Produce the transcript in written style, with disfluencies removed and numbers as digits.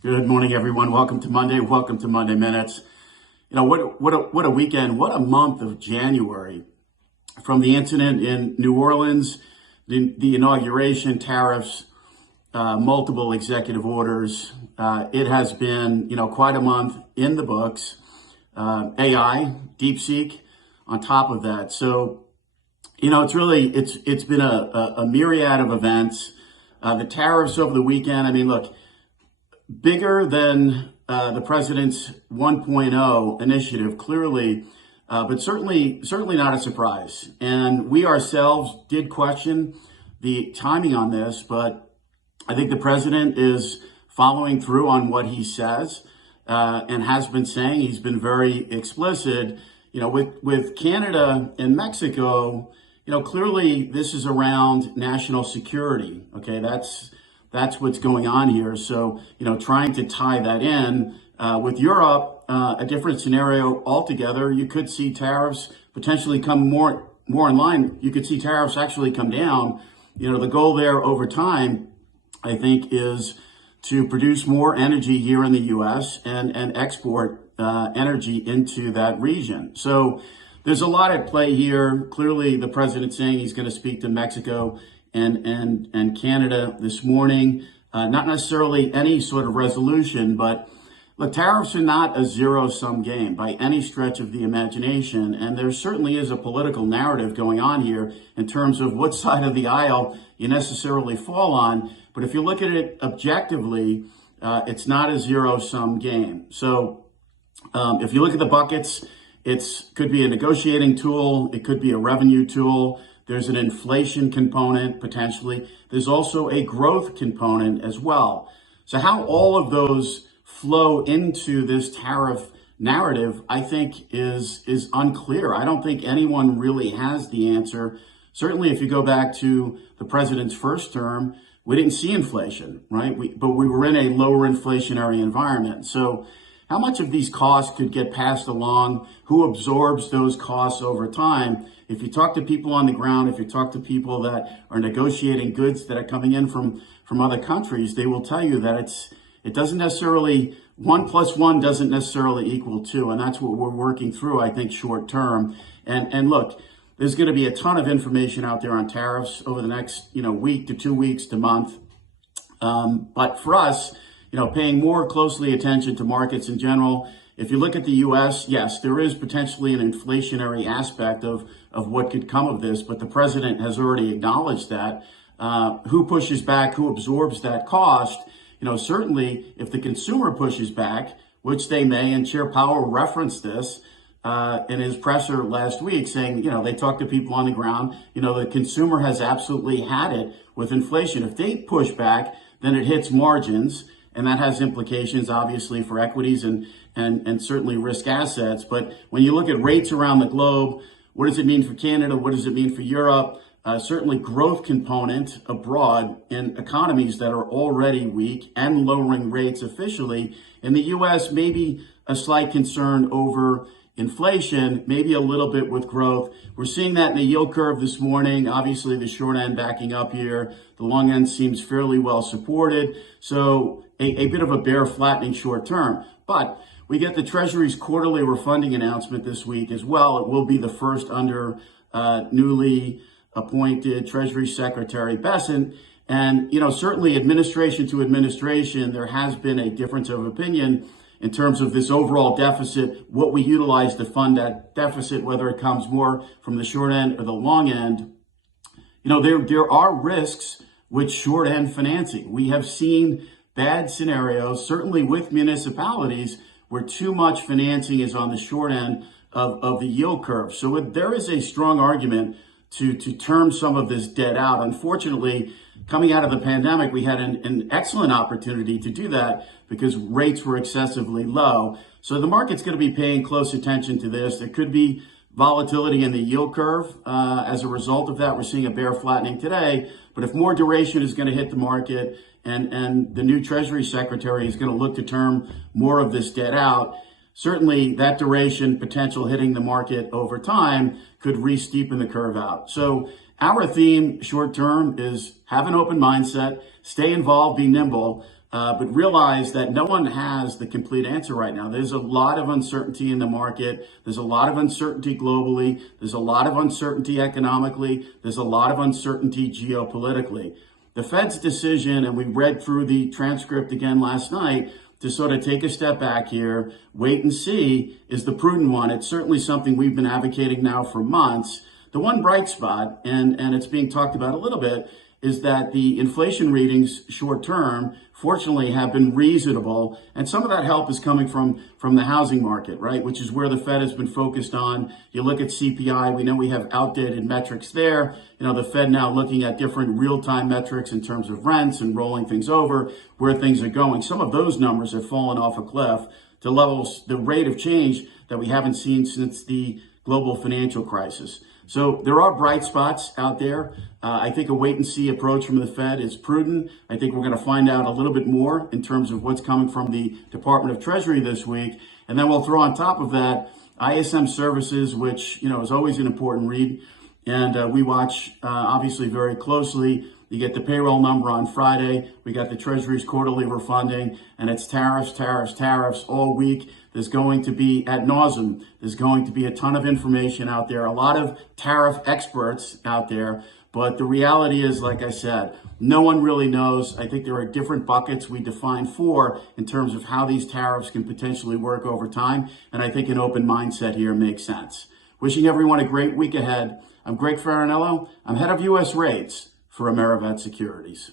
Good morning, everyone. Welcome to Monday. Welcome to Monday Minutes. You know, what a weekend, what a month of January. From the incident in New Orleans, the inauguration, tariffs, multiple executive orders. It has been, quite a month in the books. AI, DeepSeek on top of that. So, it's been a myriad of events. The tariffs over the weekend. I mean, look, bigger than the president's 1.0 initiative, clearly, but certainly not a surprise. And we ourselves did question the timing on this, but I think the president is following through on what he says and has been saying. He's been very explicit. With Canada and Mexico, clearly this is around national security. Okay, that's what's going on here. So, trying to tie that in with Europe, a different scenario altogether. You could see tariffs potentially come more in line. You could see tariffs actually come down. The goal there over time, I think, is to produce more energy here in the U.S. and export energy into that region. So there's a lot at play here. Clearly, the president saying he's going to speak to Mexico and Canada this morning. Not necessarily any sort of resolution, but look, tariffs are not a zero-sum game by any stretch of the imagination. And there certainly is a political narrative going on here in terms of what side of the aisle you necessarily fall on. But if you look at it objectively, it's not a zero-sum game. So if you look at the buckets, it could be a negotiating tool. It could be a revenue tool. There's an inflation component, potentially. There's also a growth component as well. So how all of those flow into this tariff narrative, I think, is unclear. I don't think anyone really has the answer. Certainly, if you go back to the president's first term, we didn't see inflation, right? But we were in a lower inflationary environment. So how much of these costs could get passed along? Who absorbs those costs over time? If you talk to people on the ground, if you talk to people that are negotiating goods that are coming in from other countries, they will tell you that it doesn't necessarily, 1 + 1 doesn't necessarily equal 2. And that's what we're working through, I think, short term. And look, there's going to be a ton of information out there on tariffs over the next, week to 2 weeks to month. But for us, paying more closely attention to markets in general. If you look at the U.S., yes, there is potentially an inflationary aspect of what could come of this, but the president has already acknowledged that. Who pushes back? Who absorbs that cost? Certainly if the consumer pushes back, which they may, and Chair Powell referenced this in his presser last week, saying, they talk to people on the ground. The consumer has absolutely had it with inflation. If they push back, then it hits margins. And that has implications, obviously, for equities and certainly risk assets. But when you look at rates around the globe, what does it mean for Canada? What does it mean for Europe? Certainly growth component abroad in economies that are already weak and lowering rates officially. In the U.S., maybe a slight concern over inflation, maybe a little bit with growth. We're seeing that in the yield curve this morning. Obviously, the short end backing up here. The long end seems fairly well supported. So a bit of a bear flattening short term. But we get the Treasury's quarterly refunding announcement this week as well. It will be the first under newly appointed Treasury Secretary Bessent. And, certainly administration to administration, there has been a difference of opinion in terms of this overall deficit, what we utilize to fund that deficit, whether it comes more from the short end or the long end. There are risks with short end financing. We have seen bad scenarios, certainly with municipalities, where too much financing is on the short end of the yield curve. So there is a strong argument to term some of this debt out. Unfortunately, coming out of the pandemic, we had an excellent opportunity to do that because rates were excessively low. So the market's going to be paying close attention to this. There could be volatility in the yield curve. As a result of that, we're seeing a bear flattening today. But if more duration is going to hit the market and the new Treasury Secretary is going to look to term more of this debt out, certainly that duration potential hitting the market over time could re-steepen the curve out. So our theme short term is have an open mindset, stay involved, be nimble. but realize that no one has the complete answer right now. There's a lot of uncertainty in the market. There's a lot of uncertainty globally. There's a lot of uncertainty economically. There's a lot of uncertainty geopolitically. The Fed's decision, and we read through the transcript again last night, to sort of take a step back here, wait and see, is the prudent one. It's certainly something we've been advocating now for months. The one bright spot, and it's being talked about a little bit, is that the inflation readings short term, fortunately, have been reasonable. And some of that help is coming from the housing market, right? Which is where the Fed has been focused on. You look at CPI, we know we have outdated metrics there. The Fed now looking at different real-time metrics in terms of rents and rolling things over, where things are going. Some of those numbers have fallen off a cliff to levels, the rate of change that we haven't seen since the global financial crisis. So there are bright spots out there. I think a wait and see approach from the Fed is prudent. I think we're going to find out a little bit more in terms of what's coming from the Department of Treasury this week. And then we'll throw on top of that ISM services, which, is always an important read. And we watch, obviously, very closely. You get the payroll number on Friday. We got the Treasury's quarterly refunding, and it's tariffs, tariffs, tariffs all week. There's going to be ad nauseum. There's going to be a ton of information out there, a lot of tariff experts out there. But the reality is, like I said, no one really knows. I think there are different buckets we define for in terms of how these tariffs can potentially work over time. And I think an open mindset here makes sense. Wishing everyone a great week ahead. I'm Greg Faranello. I'm head of U.S. rates for AmeriVet Securities.